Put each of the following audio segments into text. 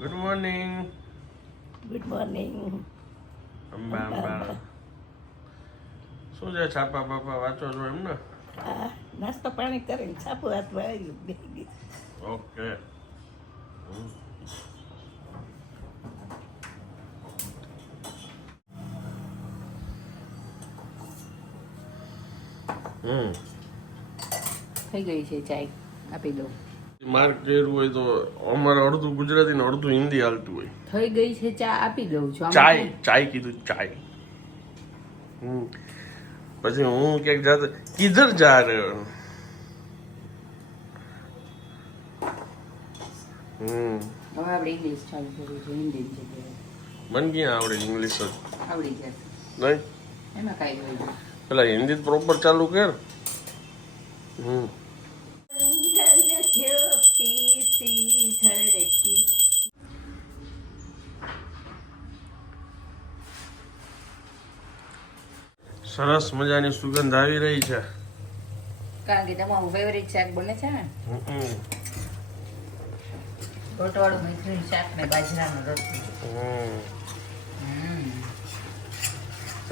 Good morning good morning Amba Amba શું છે છાપા બાપા વાંચો છો એમ ને? આ નાસ્તો પાણી કરીને છાપો હાથમાં આવી ગયું. ઓકે. હમ. થઈ ગઈ છે ચાય. આપી દઉં. માર્ક કર્યું હોય તો અમારે અડધું ગુજરાતી ને અડધું હિન્દી હાલતું હોય. થઈ ગઈ છે ચા આપી દઉં છું. ચાય ચાય કીધું ચાય. હમ. પછી હું ક્યાંક જાતે કિધર જા રહ્યો હમ. હવે આપણે ઇંગ્લિશ ચાલુ કરવું છે હિન્દી મને ક્યાં આવડે ઇંગ્લિશ જ? આવડી જશે નહીં? એમાં કાંઈ હોય પેલા હિન્દી પ્રોપર ચાલુ કર. હમ. સરસ મજાની સુગંધ આવી રહી છે કારણ કે તમારું ફેવરિટ શાક બને છે ને હમ. રોટવાળું મેથીનું શાક ને બાજરાનો રોટલો હમ. હમ.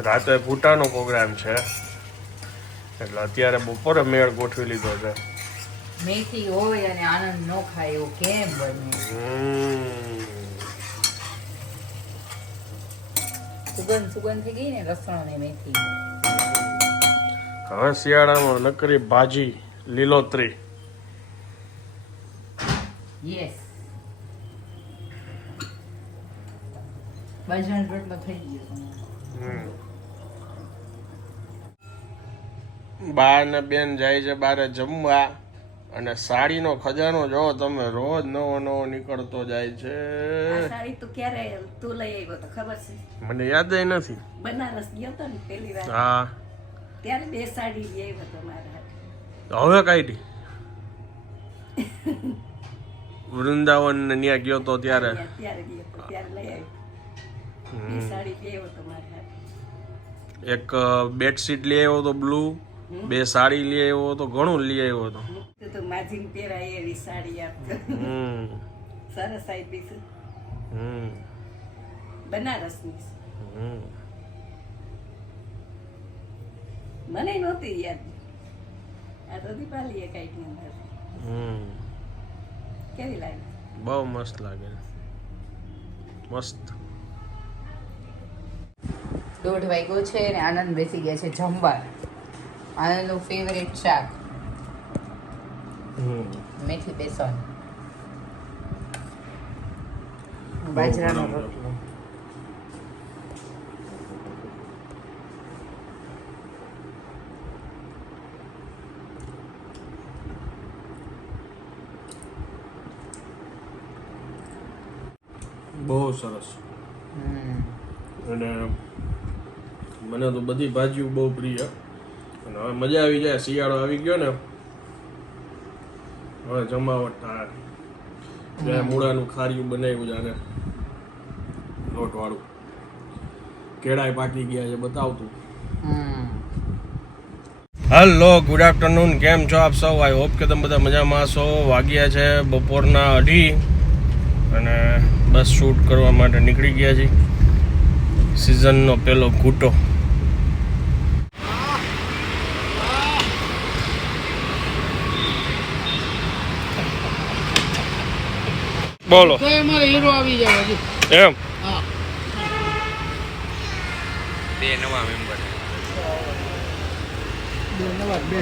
રાતે ભૂટાનો પ્રોગ્રામ છે એટલે અત્યારે બપોરે મેળ ગોઠવી લીધો છે મેથી હોય અને આનંદ ન ખાય એવું કેમ બને? સુગંધ સુગંધ થઈ ગઈ ને લસણ ને મેથી. હવે શિયાળામાં નકરી ભાજી લીલોતરી. યસ બાજરાનો રોટલો થઈ ગયો હમ. બા ને બેન જાય છે બારે જમવા. અને સાડીનો ખજાનો જો તમે રોજ નવો નવો નીકળતો જાય છે. સાડી તું ક્યારે તું લઈ આવ્યો તો ખબર છે? મને યાદ નથી. બનારસ ગયો તો ને પેલી વાર. હા. ત્યારે બે સાડી લઈ આવ્યો તો મારા હવે કાઢી વૃંદાવન ને ત્યાં ગયો તો ત્યારે? ત્યાં- ત્યારે ગયો ત્યારે લઈ આવ્યો. બે સાડી લઈ આવ્યો તો મારા એક બેડશીટ લઈ આવ્યો તો બ્લુ બે સાડી લઈ આવ્યો તો ઘણું લઈ આવ્યો તો તું તો માજીને પહેરાય એવી સાડી આપતો હમ. સરસ આપી છે. હમ. બનારસની. હમ. મને નહોતી યાદ. આ તો દીપાલીએ કાંઈક અંદર હમ. કેવી લાગે? બહુ મસ્ત લાગે. મસ્ત. દોઢ વાગ્યો છે અને આનંદ બેસી ગયા છે જમવા. આનંદનું ફેવરેટ શાક. મેથી બેસન. બાજરાનો રોટલો. બહુ સરસ. અને મને તો બધી ભાજીઓ બહુ પ્રિય. હવે મજા આવી જાય શિયાળો આવી ગયો ને. હવે જમાવટ થાય ત્યાં મૂળાનું ખાર્યું બનાવ્યું જાને લોટવાળું. કેળાય પાકી ગયા છે બતાવતું. હલો ગુડ આફ્ટરનૂન કેમ છો આપ સૌ? આઈ હોપ કે તમે બધા મજામાં છો વાગ્યા છે બપોરના અઢી અને બસ શૂટ કરવા માટે નીકળી ગયા છીએ. સિઝનનો પેલો ઘૂંટો. બોલો. તો અમારે હીરો આવી જાય હજી. એમ? હા. બે નવા મેમ્બર બે નવા બે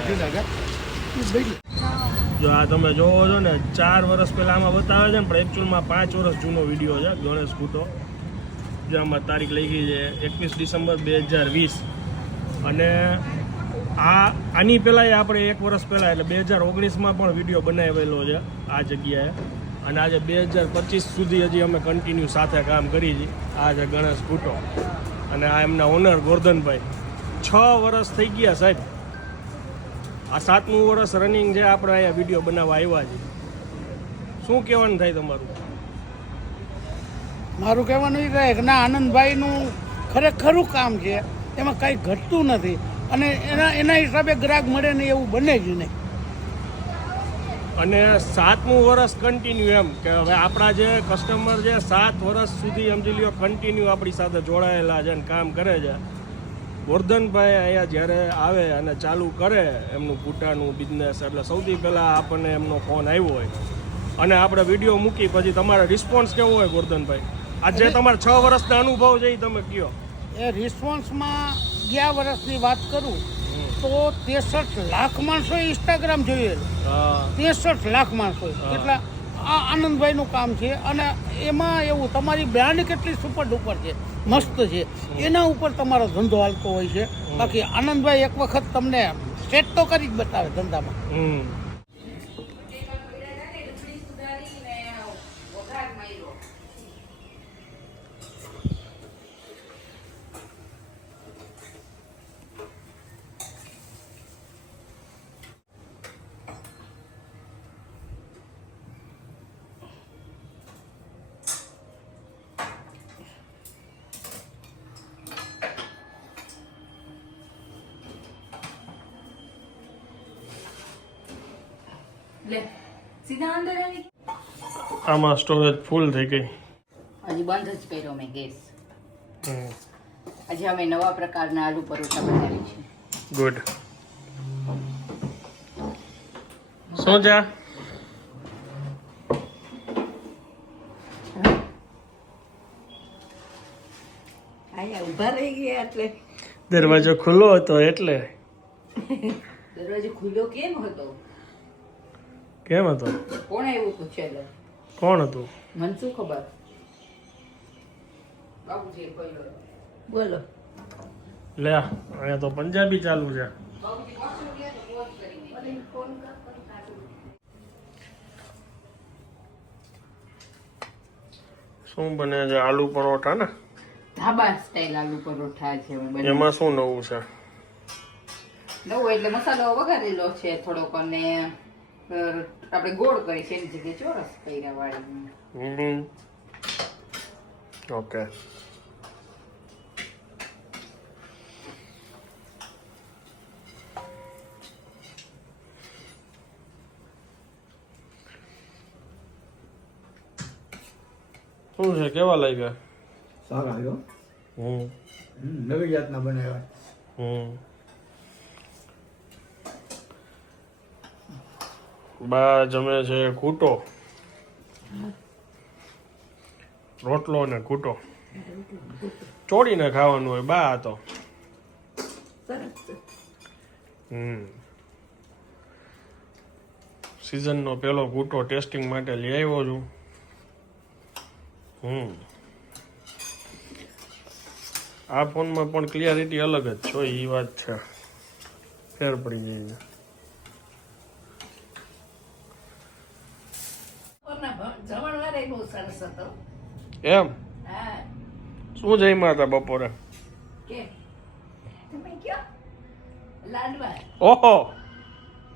જો આ તમે જોવો છો ને ચાર વર્ષ પહેલા આમાં બતાવે છે ને પણ એકચ્યુઅલમાં પાંચ વર્ષ જૂનો વીડિયો છે ગણેશ કૂટો જે આમાં તારીખ લખી છે એકવીસ ડિસેમ્બર બે હજાર વીસ. અને આ આની પહેલાં આપણે એક વર્ષ પહેલાં એટલે બે હજાર ઓગણીસમાં પણ વીડિયો બનાવેલો છે આ જગ્યાએ. અને આજે બે હજાર પચીસ સુધી હજી અમે કન્ટિન્યુ સાથે કામ કરી છીએ આ છે ગણેશ ભૂટો અને આ એમના ઓનર ગોરધનભાઈ. છ વર્ષ થઈ ગયા સાહેબ. આ સાતમું વર્ષ રનિંગ છે આપણે અહીંયા વીડિયો બનાવવા આવ્યા છે. શું કહેવાનું થાય તમારું? મારું કહેવાનું એ કહે ના આનંદભાઈનું ખરેખરું કામ છે. એમાં કાંઈ ઘટતું નથી. અને એના એના હિસાબે ગ્રાહક મળે નહીં એવું બને જ નહીં. અને સાતમું વર્ષ કન્ટિન્યુ એમ કે હવે આપણા જે કસ્ટમર છે સાત વર્ષ સુધી સમજી લ્યો કન્ટિન્યુ આપણી સાથે જોડાયેલા છે અને કામ કરે છે. વર્ધનભાઈ અહીંયા જ્યારે આવે અને ચાલુ કરે એમનું બુટાનું બિઝનેસ એટલે સૌથી પહેલાં આપણને એમનો ફોન આવ્યો હોય. અને આપણે વીડિયો મૂકી પછી તમારો રિસ્પોન્સ કેવો હોય ગોરધનભાઈ? આ જે તમારા છ વર્ષના અનુભવ છે એ તમે કયો? એ રિસ્પોન્સમાં ગયા વર્ષની વાત કરું. તો ત્રેસઠ લાખ માણસો ઇન્સ્ટાગ્રામ જોઈએ તેસઠ ત્રેસઠ લાખ માણસો હા. એટલે આ આનંદભાઈનું કામ છે. અને એમાં એવું તમારી બ્રાન્ડ કેટલી સુપર ડુપર છે મસ્ત છે. એના ઉપર તમારો ધંધો હાલતો હોય છે. બાકી આનંદભાઈ એક વખત તમને સેટ તો કરી જ બતાવે ધંધામાં હમ લે સીધા અંદર આવી આમાં સ્ટોરેજ ફૂલ થઈ ગઈ. હજી બંધ જ કર્યો મેં ગેસ. હમ. આજે અમે નવા પ્રકારના આલુ પરોઠા બનાવી છે ગુડ શું છે? અહીંયા ઊભા રહી ગયા એટલે. દરવાજો ખુલ્લો હતો એટલે. દરવાજો ખુલ્લો કેમ હતો? કેમ હતો? કોણ આવ્યું હતું છેલ્લે? કોણ હતું? મને શું ખબર? બાબુજી બોલો. લે અહીંયા તો પંજાબી ચાલુ છે. પાછું શું બને છે? આલુ પરોઠા ને? ધાબા સ્ટાઇલ આલુ પરોઠા છે એમાં શું નવું છે? નવું એટલે મસાલો વઘારેલો છે થોડોક અને આપણે ગોળ કરી છે એની જગ્યાએ ચોરસ કર્યા વાળી ઓકે. શું છે કેવા લાગ્યા? સારા આવ્યો. હમ. હમ, નવી જાતના બનાવ્યા. હમ. બા જમે છે કૂટો રોટલો ને કૂટો ચોડીને ખાવાનું હોય બા આ તો. હમ. સિઝનનો પેલો કૂટો ટેસ્ટિંગ માટે લઈ આવ્યો છું. હમ. આ ફોનમાં પણ ક્લિયરિટી અલગ જ છો એ વાત છે. ફેર પડી જાય છે બપોરના ભ- બહુ સરસ હતો. એમ? હા. શું જમ્યા હતા બપોરે? કે? તમે કયો? લાડવા. ઓહો.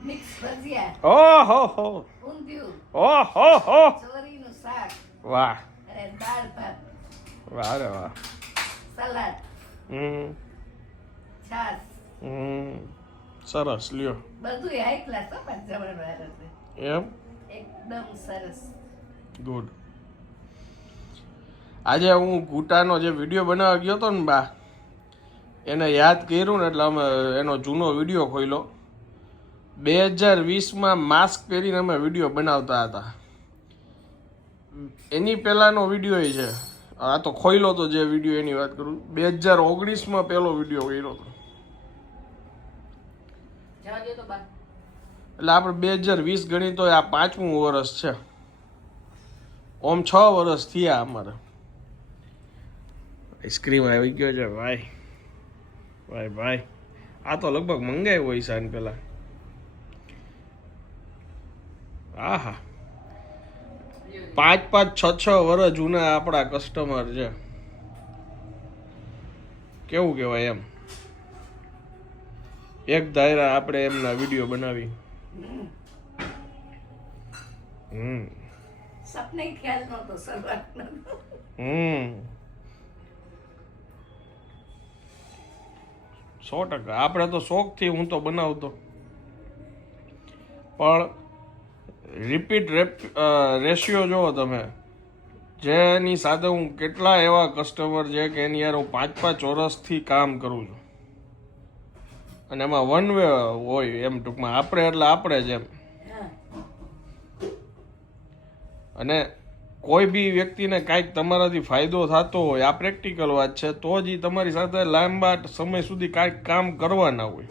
મિક્સ ભજીયા. ઓહો હો. ઊંધિયું. ઓહો હો. ચોરીનું શાક. વાહ. અને દાળ ભાત. વાહ રે વાહ. સલાડ. હમ. છાસ હમ. સરસ લ્યો. બધું હાઈ ક્લાસ હો પણ જમણવાર એમ? એકદમ સરસ. ગુડ. આજે હું ઘૂંટાનો જે વીડિયો બનાવવા ગયો હતો ને બા એને યાદ કર્યું ને એટલે અમે એનો જૂનો વીડિયો ખોલ્યો બે હજાર વીસમાં માસ્ક પહેરીને અમે વીડિયો બનાવતા હતા. એની પહેલાંનો વીડિયો એ છે. આ તો ખોઈલો તો જે વીડિયો એની વાત કરું. બે હજાર ઓગણીસમાં પહેલો વીડિયો કર્યો હતો. તો એટલે આપણે બે હજાર વીસ ગણી તો આ પાંચમું વર્ષ છે. ઓમ છ વર્ષ થયા અમારે. આઈસ્ક્રીમ આવી ગયો છે ભાઈ. ભાઈ ભાઈ. આ તો લગભગ મંગાવ્યો હોય સાન પેલા આહા. પાંચ પાંચ છ છ વર્ષ જૂના આપણા કસ્ટમર છે. કેવું કહેવાય એમ? એક ધાયરા આપણે એમના વીડિયો બનાવી. હમ. સપને ખ્યાલ નહોતો શરૂઆતનો હમ. સો ટકા. આપણે તો શોખથી હું તો બનાવતો. પણ રિપીટ રેશિયો જુઓ તમે. જેની સાથે હું કેટલા એવા કસ્ટમર છે કે એની યાર હું પાંચ પાંચ ચોરસથી કામ કરું છું. અને એમાં વન વે હોય એમ ટૂંકમાં. આપણે એટલે આપણે જ એમ. અને કોઈ બી વ્યક્તિને કાંઈક તમારાથી ફાયદો થતો હોય, આ પ્રેક્ટિકલ વાત છે, તો જ એ તમારી સાથે લાંબા સમય સુધી કાંઈક કામ કરવાના હોય.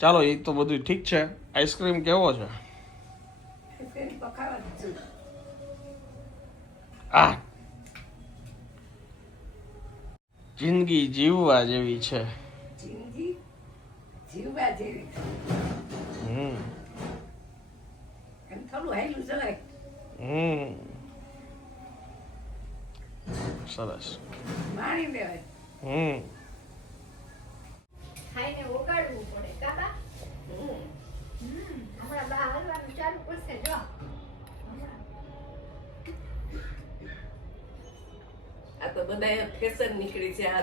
ચાલો, એ તો બધું ઠીક છે. આઈસ્ક્રીમ કેવો છે? છું આ. જિંદગી જીવવા જેવી છે. જિંદગી જીવવા જેવી હમ એમ થોડું હેલું જવાય હમ સરસ માણી હમ ખાઈને ઓગાળવું પડે કાકા હમ, હમણાં બા હલવાનું ચાલુ કરશે જો આ તો બધા ફેશન નીકળી છે આ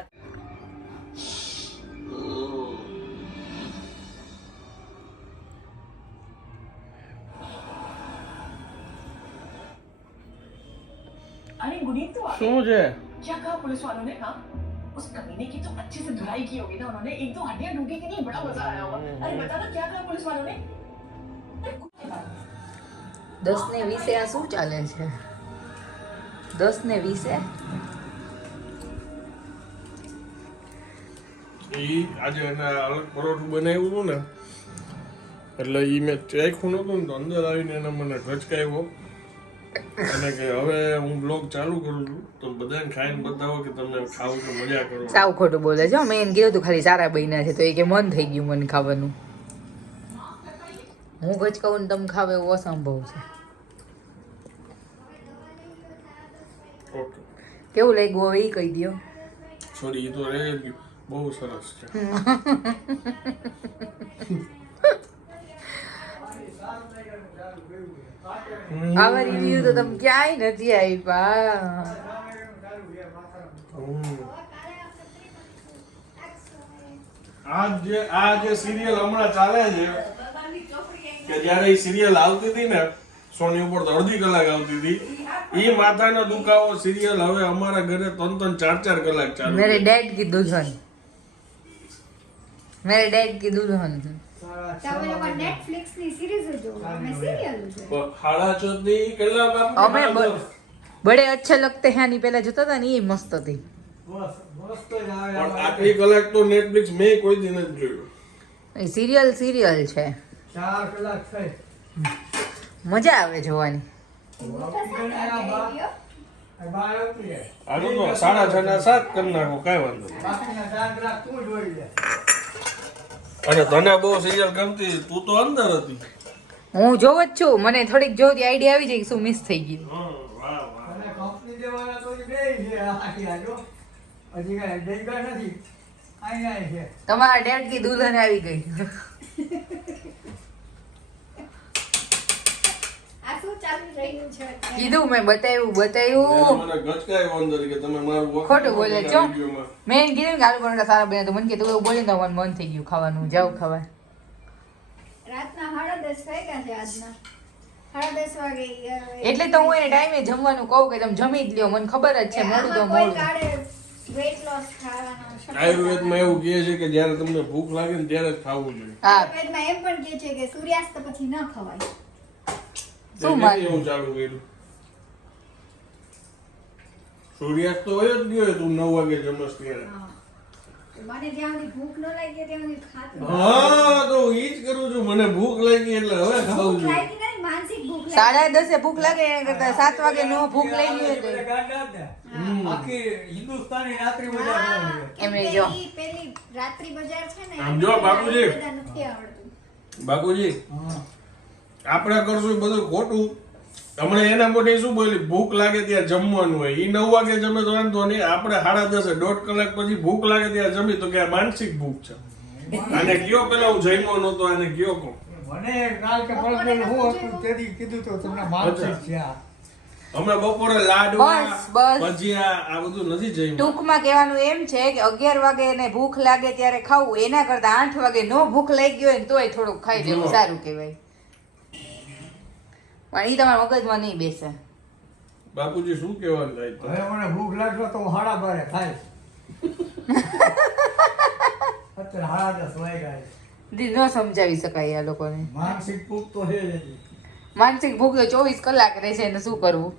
શું છે क्या कहा पुलिस वालों ने हाँ उस कमीने की तो अच्छे से धुलाई की होगी ना उन्होंने एक दो हड्डियां ढूंढी थी नहीं बड़ा मजा आया होगा अरे बता ना क्या कहा पुलिस वालों ने अरे कुछ नहीं कहा। દસ ને વીસે આ શું ચાલે છે દસ ને વીસે ઈ આજે એને અલગ પરોઠું બનાવ્યું હતું ને એટલે ઈ મેં ચાખ્યું નતું ને તો અંદર આવીને એને મને ગચકાવ્યો અને કે હવે હું બ્લોગ ચાલુ કરું છું તો બધાને ખાઈને બતાવો કે તમને ખાવ તો મજા કરો. સાવ ખોટું બોલે છે. મેં એને કીધું તું ખાલી સારા બહેના છે તો એ કે મન થઈ ગયું મને ખાવાનું. હું ગચકાવું ને તમે ખાવ એવો અસંભવ છે. કેવું લાગ્યું હવે એ કહી દો સોરી એ તો રહી ગયું. બહુ સરસ છે. આવા રિવ્યુ તો તમે ક્યાંય નથી આપ્યા આ જે આ જે સિરિયલ હમણાં ચાલે છે કે જ્યારે એ સિરિયલ આવતી હતી ને સોની ઉપર તો અડધી કલાક આવતી હતી એ માથાનો દુખાવો સિરિયલ હવે અમારા ઘરે ત્રણ ત્રણ ચાર ચાર કલાક ચાલુ મેરે ડેડ કી દુલ્હન મેરે ડેડ કી દુલ્હન તમે લોકો નેટફ્લિક્સની સિરીઝ જોવો અમે સિરિયલ જોઈએ હાડા છ કેટલા બાપ અમે બડે અચ્છે લગતે હે ની પહેલા જોતા હતા ને એ મસ્ત હતી. પણ આટલી કલાક તો નેટફ્લિક્સ મેં કોઈ દી નથી જોયું. એ સિરિયલ સિરિયલ છે. ચાર કલાક થઈ. મજા આવે જોવાની. સાડા છ ના સાત કરી નાખો કઈ વાંધો બાકીના ચાર કલાક તું જોઈ લે. અને તને બહુ સિરિયલ ગમતી તું તો અંદર હતી. હું જોવ જ છું. મને થોડીક જોતી આઈડિયા આવી જાય કે શું મિસ થઈ ગયું. તમારા ડેડ કી દુલ્હન આવી ગઈ આ શું ચાલુ રહ્યું છે અત્યારે? કીધું મેં બતાવ્યું બતાવ્યું. મને ગચકાયો અંદર કે તમે મારું વખાણ ખોટું બોલે છો મેં કીધું કે આલુ પરોઠા સારા બન્યા તો મને કે તું એવું બોલી દઉં તો મને મન થઈ ગયું ખાવાનું જાવ ખાવા. એટલે તો હું એને ટાઈમે જમવાનું કહું કે તમે જમી જ લ્યો મને ખબર જ છે મોડું તો મોડું. આયુર્વેદમાં એવું કહે છે કે જ્યારે તમને ભૂખ લાગે ને ત્યારે જ ખાવું જોઈએ. હા. આયુર્વેદમાં એમ પણ કહે છે કે સૂર્યાસ્ત પછી ન ખવાય. શું? એવું ચાલુ કર્યું સૂર્યાસ્ત તો હોય જ ગયો હોય તું નવ વાગે જમસ ત્યારે મને જ્યાં ભૂખ ન લાગી ત્યાં ખાતું હા તો ઈ જ કરું છું મને ભૂખ લાગી એટલે હવે ભૂખ લાગી સાડા દસે ભૂખ લાગે એના કરતા સાત વાગે નો ભૂખ લઈ ગયો તો જ ને. આખી હિન્દુસ્તાની રાત્રિ બજાર હા, બની છે. કેમ એમને જો. પેલી રાત્રિ બજાર છે ને આમ જો, બાપુજી. બાપુજી હા. આપણે કરશું એ બધું ખોટું. હમણાં એના માટે શું બોલી ભૂખ લાગે ત્યાં જમવાનું હોય. એ નવ વાગે જમે તો વાંધો નહીં. આપણે સાડા દસે દોઢ કલાક પછી ભૂખ લાગે ત્યાં જમી તો કે માનસિક ભૂખ છે. અને કયો પેલા હું જમ્યો નતો અને કયો કહું મને કાલ કે પરમ હું હતું તેથી કીધું તો તમને માનસિક છે અમે બપોરે લાડવા બસ, બસ. ભજીયા આ બધું નથી જઈ ટૂંકમાં કહેવાનું એમ છે કે અગિયાર વાગે એને ભૂખ લાગે ત્યારે ખાવું. એના કરતા આઠ વાગે નો ભૂખ લાગી હોય તોય થોડુંક ખાઈ લેવું. સારું કહેવાય. પણ એ તમારા મગજમાં નહીં બેસે. બાપુજી શું કહેવાનું થાય? હવે મને ભૂખ લાગશે તો હું હાડા ભારે ખાઈશ. અત્યારે હાડા દસ વાગ્યા. દી ન સમજાવી શકાય આ લોકોને. માનસિક ભૂખ તો છે માનસિક ભૂખ તો ચોવીસ કલાક રહેશે એને શું કરવું?